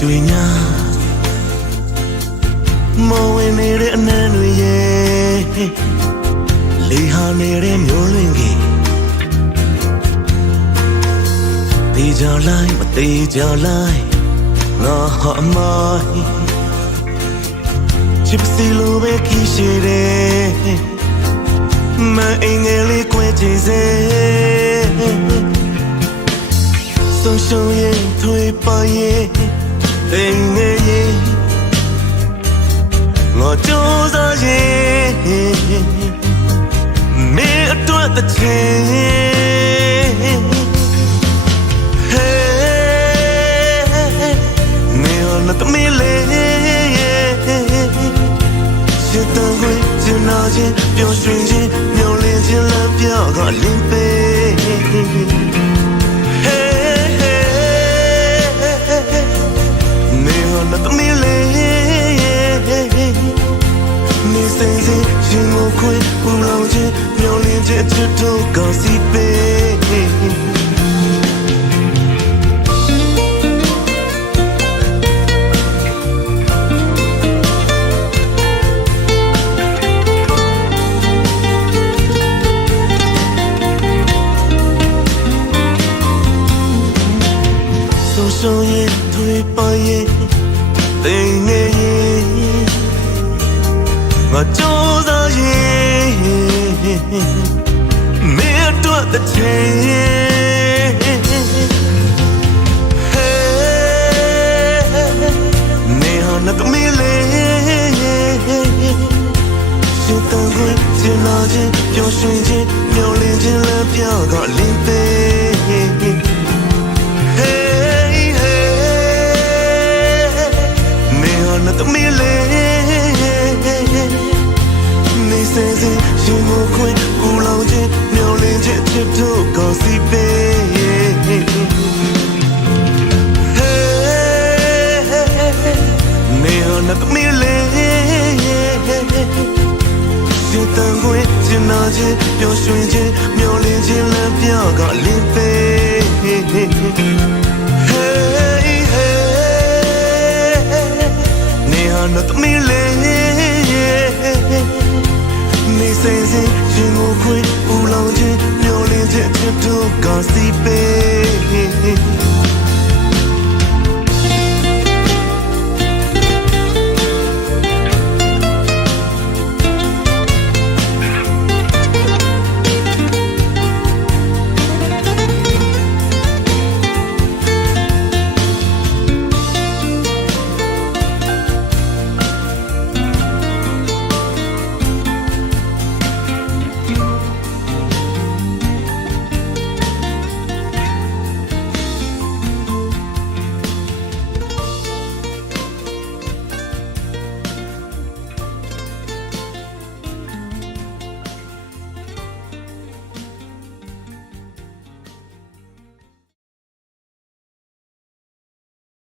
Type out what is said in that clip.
တွေ့ညာမဝင်နေတဲ့အနံ့တွေရဲ့လေဟာနေတဲ့မျိုးလွင်ကြီးတေးကြလိုက်မတေးကြလိုက်ငါဟာအမိုင်းချစ်စီလိုပဲခီးရှိတယ်မအင်္ဂလိပ်ကွယ်ချင်စေဆုံးရှုံးရင်ထွေးပါရဲ့တိမ်ငယ်ရဲ့ငါကြိုးစားရင်မင်းအတွက်တစ်ချိန်ဟဲ့မင်းဟာnot meလေရှစ်တန်ခွေကျင်နာခြင်းပျော်ရွှင်ခြင်းမျောလင်းခြင်းလမ်းပြကလင်းပေးnot me le me say say you go quick who know youမျောလင်းခြင်းချစ်တော့ကောင်းစီပေးဆုံးရင်ထွေးပါရဲ့တိမ်ငယ်ရဲ့ငါကြိုးစားရင်မင်းအတွက်တစ်ချိန်ဟဲ့မင်းဟာnot meလေရှစ်တန်ခွေကျင်လာခြင်းပျော်ရွှင်ခြင်းမျောလင်းခြင်းလမ်းပြကလင်းပေးnot me le me say say you go quick who long jeမျောလင်းခြင်းချစ်တော့ကောင်းစီပေးme not me le ရှစ်တန်ခွေကျင်နာခြင်းပျော်ရွှင်ခြင်းမျောလင်းခြင်းလမ်းပြကလင်းပေးnot me le me say say you go quick who long jeမျောလင်းခြင်းချစ်တော့ကောင်းစီပေး